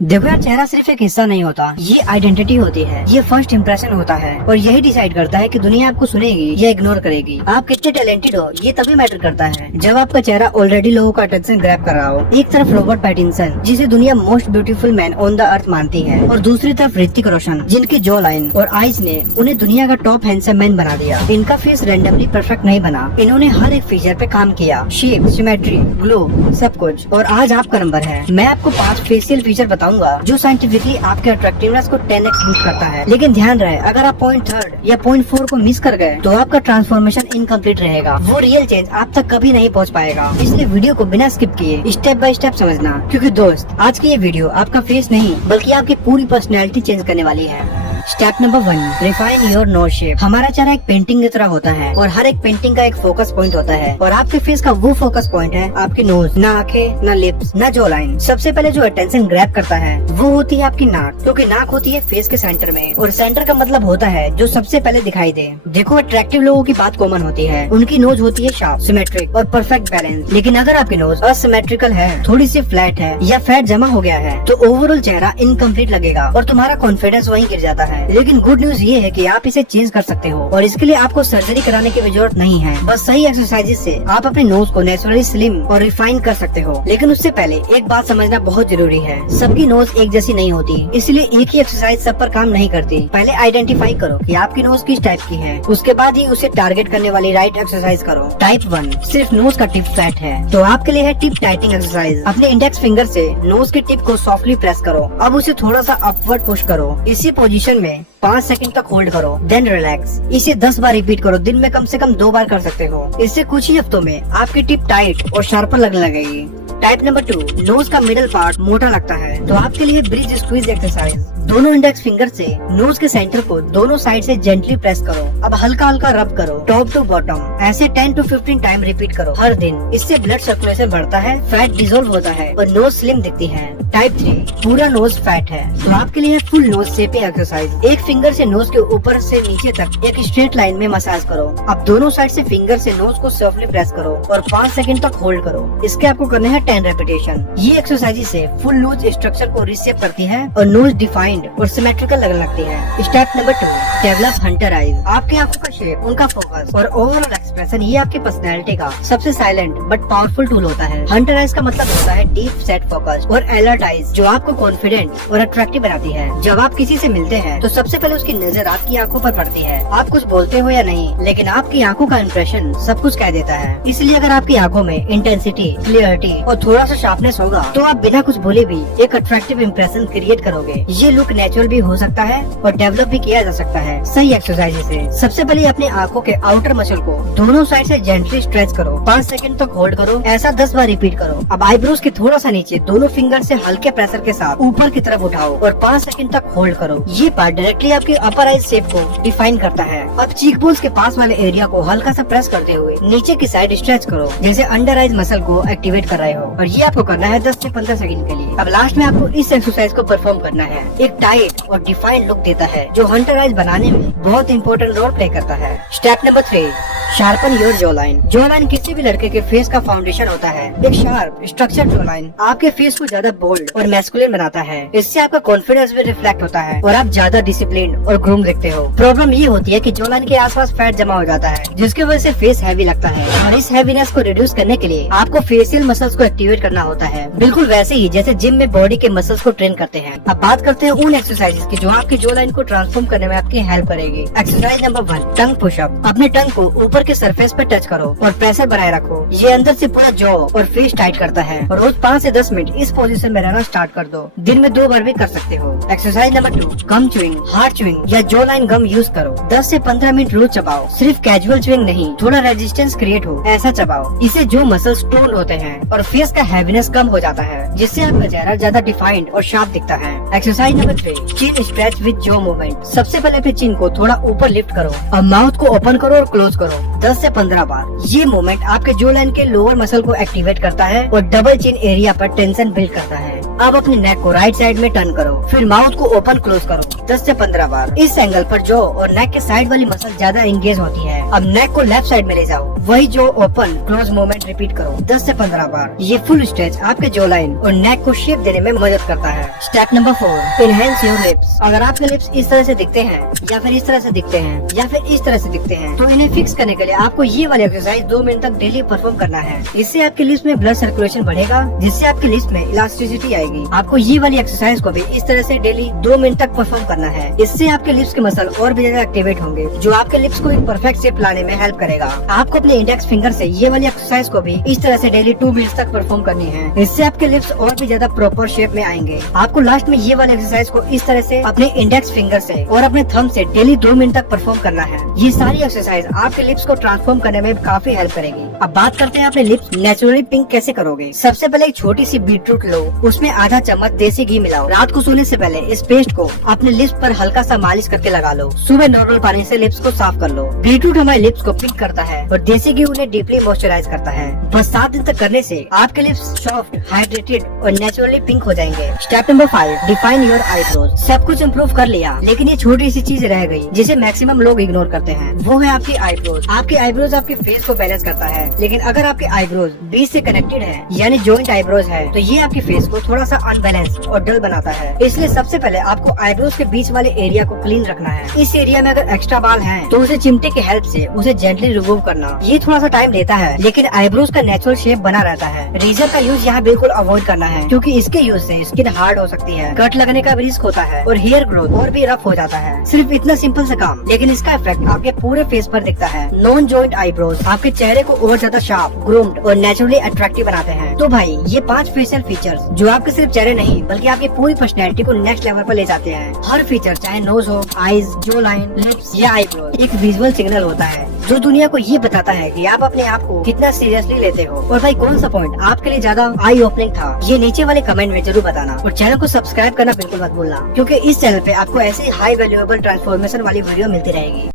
देखो यार, चेहरा सिर्फ एक हिस्सा नहीं होता, ये आइडेंटिटी होती है, ये फर्स्ट इम्प्रेशन होता है और यही डिसाइड करता है कि दुनिया आपको सुनेगी या इग्नोर करेगी। आप कितने टैलेंटेड हो ये तभी मैटर करता है जब आपका चेहरा ऑलरेडी लोगों का अटेंशन ग्रैब कर रहा हो। एक तरफ रॉबर्ट पैटिंसन, जिसे दुनिया most beautiful man on the earth मानती है, और दूसरी तरफ ऋतिक रोशन, जिनकी जॉ लाइन और आईज ने उन्हें दुनिया का टॉप हैंडसम मैन बना दिया। इनका फेस रैंडमली परफेक्ट नहीं बना, इन्होंने हर एक फीचर पे काम किया, शेप, सिमेट्री, ग्लो, सब कुछ। और आज आपका नंबर है। मैं आपको 5 फेशियल फीचर बताऊंगा जो साइंटिफिकली आपके अट्रैक्टिवनेस को 10x बूस्ट करता है। लेकिन ध्यान रहे, अगर आप पॉइंट 3 या पॉइंट 4 को मिस कर गए तो आपका ट्रांसफॉर्मेशन इनकम्प्लीट रहेगा, वो रियल चेंज आप तक कभी नहीं पहुंच पाएगा। इसलिए वीडियो को बिना स्किप किए स्टेप बाय स्टेप समझना, क्योंकि दोस्त आज की ये वीडियो आपका फेस नहीं बल्कि आपकी पूरी पर्सनैलिटी चेंज करने वाली है। Step number 1, refine your nose shape. हमारा चेहरा एक पेंटिंग की तरह होता है और हर एक पेंटिंग का एक फोकस पॉइंट होता है, और आपके फेस का वो फोकस पॉइंट है आपकी नोज, ना आंखें, ना लिप्स, ना जॉ लाइन। सबसे पहले जो अटेंशन ग्रैब करता है वो होती है आपकी नाक, क्योंकि नाक होती है फेस के सेंटर में, और सेंटर का मतलब होता है जो सबसे पहले दिखाई दे। देखो, अट्रैक्टिव लोगों की बात कॉमन होती है, उनकी नोज होती है शार्प, सिमेट्रिक और परफेक्ट बैलेंस। लेकिन अगर आपकी नोज असिमेट्रिकल है, थोड़ी सी फ्लैट है या फैट जमा हो गया है, तो ओवरऑल चेहरा इनकम्प्लीट लगेगा और तुम्हारा कॉन्फिडेंस वहीं गिर जाता है। लेकिन गुड न्यूज ये है कि आप इसे चेंज कर सकते हो, और इसके लिए आपको सर्जरी कराने की भी जरूरत नहीं है। बस सही एक्सरसाइजेज से आप अपने नोज को नेचुरली स्लिम और रिफाइन कर सकते हो। लेकिन उससे पहले एक बात समझना बहुत जरूरी है, सबकी नोज एक जैसी नहीं होती, इसलिए एक ही एक्सरसाइज सब पर काम नहीं करती। पहले आइडेंटिफाई करो कि आपकी नोज किस टाइप की है, उसके बाद ही उसे टारगेट करने वाली राइट एक्सरसाइज करो। टाइप 1, सिर्फ नोज का टिप फ्लैट है तो आपके लिए है टिप टाइटिंग एक्सरसाइज। अपने इंडेक्स फिंगर से नोज के टिप को सॉफ्टली प्रेस करो, अब उसे थोड़ा सा अपवर्ड पुश करो। इसी पोजीशन में 5 सेकंड तक होल्ड करो, देन रिलैक्स। इसे 10 बार रिपीट करो, दिन में कम से कम 2 बार कर सकते हो। इससे कुछ ही हफ्तों में आपकी टिप टाइट और शार्पर लगने लगेगी। टाइप नंबर 2, नोज का मिडल पार्ट मोटा लगता है तो आपके लिए ब्रिज स्क्वीज एक्सरसाइज। दोनों इंडेक्स फिंगर से नोज के सेंटर को दोनों साइड से जेंटली प्रेस करो, अब हल्का हल्का रब करो टॉप टू बॉटम। ऐसे 10 to 15 टाइम रिपीट करो हर दिन। इससे ब्लड सर्कुलेशन बढ़ता है, फैट डिसॉल्व होता है और नोज स्लिम दिखती है। टाइप 3, पूरा नोज फैट है तो आपके लिए फुल नोज शेपिंग एक्सरसाइज। एक फिंगर से नोज के ऊपर से नीचे तक एक स्ट्रेट लाइन में मसाज करो, अब दोनों साइड से फिंगर से नोज को सॉफ्टली प्रेस करो और 5 सेकंड तक होल्ड करो। इसके आपको करने हैं 10 रेपिटेशन। ये एक्सरसाइज से फुल नोज स्ट्रक्चर को रिसेप करती है और नोज डिफाइंड और सिमेट्रिकल लगने लगती है। Step number 2, develop Hunter eyes. आपकी आंखों का शेप, उनका फोकस और ओवरऑल एक्सप्रेशन ये आपकी पर्सनैलिटी का सबसे साइलेंट बट पावरफुल टूल होता है। हंटर आईज का मतलब होता है डीप सेट फोकस और अलर्ट आईज, जो आपको कॉन्फिडेंट और अट्रैक्टिव बनाती है। जब आप किसी से मिलते हैं तो सबसे पहले उसकी नजर आपकी आंखों पर पड़ती है। आप कुछ बोलते हो या नहीं, लेकिन आपकी आंखों का इंप्रेशन सब कुछ कह देता है। इसलिए अगर आपकी आंखों में इंटेंसिटी, क्लियरिटी और थोड़ा सा शार्पनेस होगा तो आप बिना कुछ बोले भी एक अट्रैक्टिव इंप्रेशन क्रिएट करोगे। ये लुक नेचुरल भी हो सकता है और डेवलप भी किया जा सकता है सही एक्सरसाइज से। सबसे पहले अपने आंखों के आउटर मसल को दोनों साइड से जेंटली स्ट्रेच करो, 5 सेकंड तक होल्ड करो, ऐसा 10 बार रिपीट करो। अब आईब्रोज के थोड़ा सा नीचे दोनों फिंगर से हल्के प्रेशर के साथ ऊपर की तरफ उठाओ और 5 सेकंड तक होल्ड करो। ये पार्ट डायरेक्टली आपकी अपर आईज शेप को डिफाइन करता है। अब चीक बोन्स के पास वाले एरिया को हल्का सा प्रेस करते हुए नीचे की साइड स्ट्रेच करो, जैसे अंडर आईज मसल को एक्टिवेट कर रहे हो, और ये आपको करना है 10 से 15 सेकंड के लिए। अब लास्ट में आपको इस एक्सरसाइज को परफॉर्म करना है। एक टाइट और डिफाइंड लुक देता है जो हंटर आईज बनाने में बहुत इंपॉर्टेंट रोल प्ले करता है। Step number 3, sharpen your jaw line. Jaw line किसी भी लड़के के फेस का फाउंडेशन होता है। एक शार्प स्ट्रक्चर जॉ लाइन आपके फेस को ज्यादा बोल्ड और मैस्कुलिन बनाता है। इससे आपका कॉन्फिडेंस भी रिफ्लेक्ट होता है और आप ज्यादा डिसिप्लिन और ग्रूम दिखते हो। प्रॉब्लम ये होती है कि जॉ लाइन के आसपास फैट जमा हो जाता है, जिसकी वजह से फेस हैवी लगता है, और इस हैवीनेस को रिड्यूस करने के लिए आपको फेशियल मसल्स को एक्टिवेट करना होता है, बिल्कुल वैसे ही जैसे जिम में बॉडी के मसल्स को ट्रेन करते हैं। अब बात करते हैं उन एक्सरसाइजेस की जो आपकी जॉ लाइन को ट्रांसफॉर्म करने में आपकी हेल्प करेगी। एक्सरसाइज नंबर 1, टंग पुशअप। अपने टंग को ऊपर के सरफेस पर टच करो और प्रेशर बनाए रखो। ये अंदर से पूरा जॉ और फेस टाइट करता है। रोज 5 से 10 मिनट इस पोजीशन में रहना स्टार्ट कर दो, दिन में 2 बार भी कर सकते हो। एक्सरसाइज नंबर 2, गम च्यूइंग। हार्ड च्यूइंग या जॉ लाइन गम यूज करो, 10 से 15 मिनट रोज चबाओ। सिर्फ कैजुअल च्यूइंग नहीं, थोड़ा रेजिस्टेंस क्रिएट हो ऐसा चबाओ। इससे जो मसल्स टोन होते हैं और फेस का हैवीनेस कम हो जाता है, जिससे आपका चेहरा ज्यादा डिफाइंड और शार्प दिखता है। Exercise number 3, chin stretch with jaw movement. सबसे पहले अपने चिन को थोड़ा ऊपर लिफ्ट करो, अब माउथ को ओपन करो और क्लोज करो 10 से 15 बार। ये मूवमेंट आपके जो लाइन के लोअर मसल को एक्टिवेट करता है और डबल चिन एरिया पर टेंशन बिल्ड करता है। अब अपने नेक को राइट साइड में टर्न करो, फिर माउथ को ओपन क्लोज करो 10 से 15 बार। इस एंगल पर जॉ और नेक के साइड वाली मसल ज्यादा एंगेज होती है। अब नेक को लेफ्ट साइड में ले जाओ, वही जो ओपन क्लोज मूवमेंट रिपीट करो 10 से 15 बार। ये फुल स्ट्रेच आपके जॉ लाइन और नेक को शेप देने में मदद करता है। Step number 4, enhance your lips. अगर आपके लिप्स इस तरह से दिखते हैं या फिर इस तरह से दिखते हैं या फिर इस तरह से दिखते हैं तो इन्हें फिक्स करने के लिए आपको ये वाली एक्सरसाइज 2 मिनट तक डेली परफॉर्म करना है। इससे आपके लिप्स में ब्लड सर्कुलेशन बढ़ेगा, जिससे आपके लिप्स में इलास्टिसिटी आएगी। आपको ये वाली एक्सरसाइज को भी इस तरह से डेली 2 मिनट तक परफॉर्म करना है। इससे आपके लिप्स के मसल और भी ज्यादा एक्टिवेट होंगे, जो आपके लिप्स को एक परफेक्ट शेप लाने में हेल्प करेगा। आपको अपने इंडेक्स फिंगर से ये वाली एक्सरसाइज को भी इस तरह से डेली 2 मिनट तक परफॉर्म करनी है। इससे आपके लिप्स और भी ज्यादा प्रॉपर शेप में आएंगे। आपको लास्ट में ये वाली एक्सरसाइज को इस तरह से अपने इंडेक्स फिंगर से और अपने थंब से डेली 2 मिनट तक परफॉर्म करना है। ये सारी एक्सरसाइज आपके लिप्स को ट्रांसफॉर्म करने में काफी हेल्प करेगी। अब बात करते हैं अपने लिप्स नेचुरली पिंक कैसे करोगे। सबसे पहले एक छोटी सी बीटरूट लो, उसमें आधा चम्मच देसी घी मिलाओ। रात को सोने से पहले इस पेस्ट को अपने लिप्स पर हल्का सा मालिश करके लगा लो। सुबह नॉर्मल पानी से लिप्स को साफ कर लो। बीटरूट हमारे लिप्स को पिंक करता है और देसी घी उन्हें डीपली मॉइस्चराइज करता है। बस 7 दिन तक करने से आपके लिप्स सॉफ्ट, हाइड्रेटेड और नेचुरली पिंक हो जाएंगे। Step number 5, define your eyebrows. सब कुछ इम्प्रूव कर लिया, लेकिन ये छोटी सी चीज रह गई जिसे मैक्सिमम लोग इग्नोर करते हैं। वो है आपकी आईब्रोज। आपकी आईब्रोज आपके फेस को बैलेंस करता है, लेकिन अगर आपके आईब्रोज बीच से कनेक्टेड है यानी जॉइंट आईब्रोज है तो ये आपके फेस को थोड़ा सा अनबैलेंस और डल बनाता है। इसलिए सबसे पहले आपको आईब्रोज के बीच वाले एरिया को क्लीन रखना है। इस एरिया में अगर एक्स्ट्रा बाल हैं तो उसे चिमटे की हेल्प से उसे जेंटली रिमूव करना। ये थोड़ा सा टाइम लेता है, लेकिन आईब्रोज का नेचुरल शेप बना रहता है। रेजर का यूज यहाँ बिल्कुल अवॉइड करना है, क्योंकि इसके यूज से स्किन हार्ड हो सकती है, कट लगने का भी रिस्क होता है और हेयर ग्रोथ और भी रफ हो जाता है। सिर्फ इतना सिंपल सा काम, लेकिन इसका इफेक्ट आपके पूरे फेस पर दिखता है। नॉन जॉइंट आईब्रोज आपके चेहरे को और ज्यादा शार्प, ग्रूम्ड और नेचुरली अट्रैक्टिव बनाते हैं। तो भाई ये 5 फेशियल फीचर्स जो आपके सिर्फ चेहरे नहीं बल्कि आपकी पूरी पर्सनैलिटी को नेक्स्ट लेवल पर ले जाते हैं। हर फीचर चाहे नोज हो, आईज, जो लाइन, लिप्स या आईब्रोज एक विजुअल सिग्नल होता है जो दुनिया को ये बताता है कि आप अपने आप को कितना सीरियसली लेते हो। और भाई कौन सा पॉइंट आपके लिए ज्यादा आई ओपनिंग था, ये नीचे वाले कमेंट में जरूर बताना। और चैनल को सब्सक्राइब करना बिल्कुल मत भूलना, क्योंकि इस चैनल पे आपको ऐसी हाई वैल्यूएबल ट्रांसफॉर्मेशन वाली वीडियो मिलती रहेगी।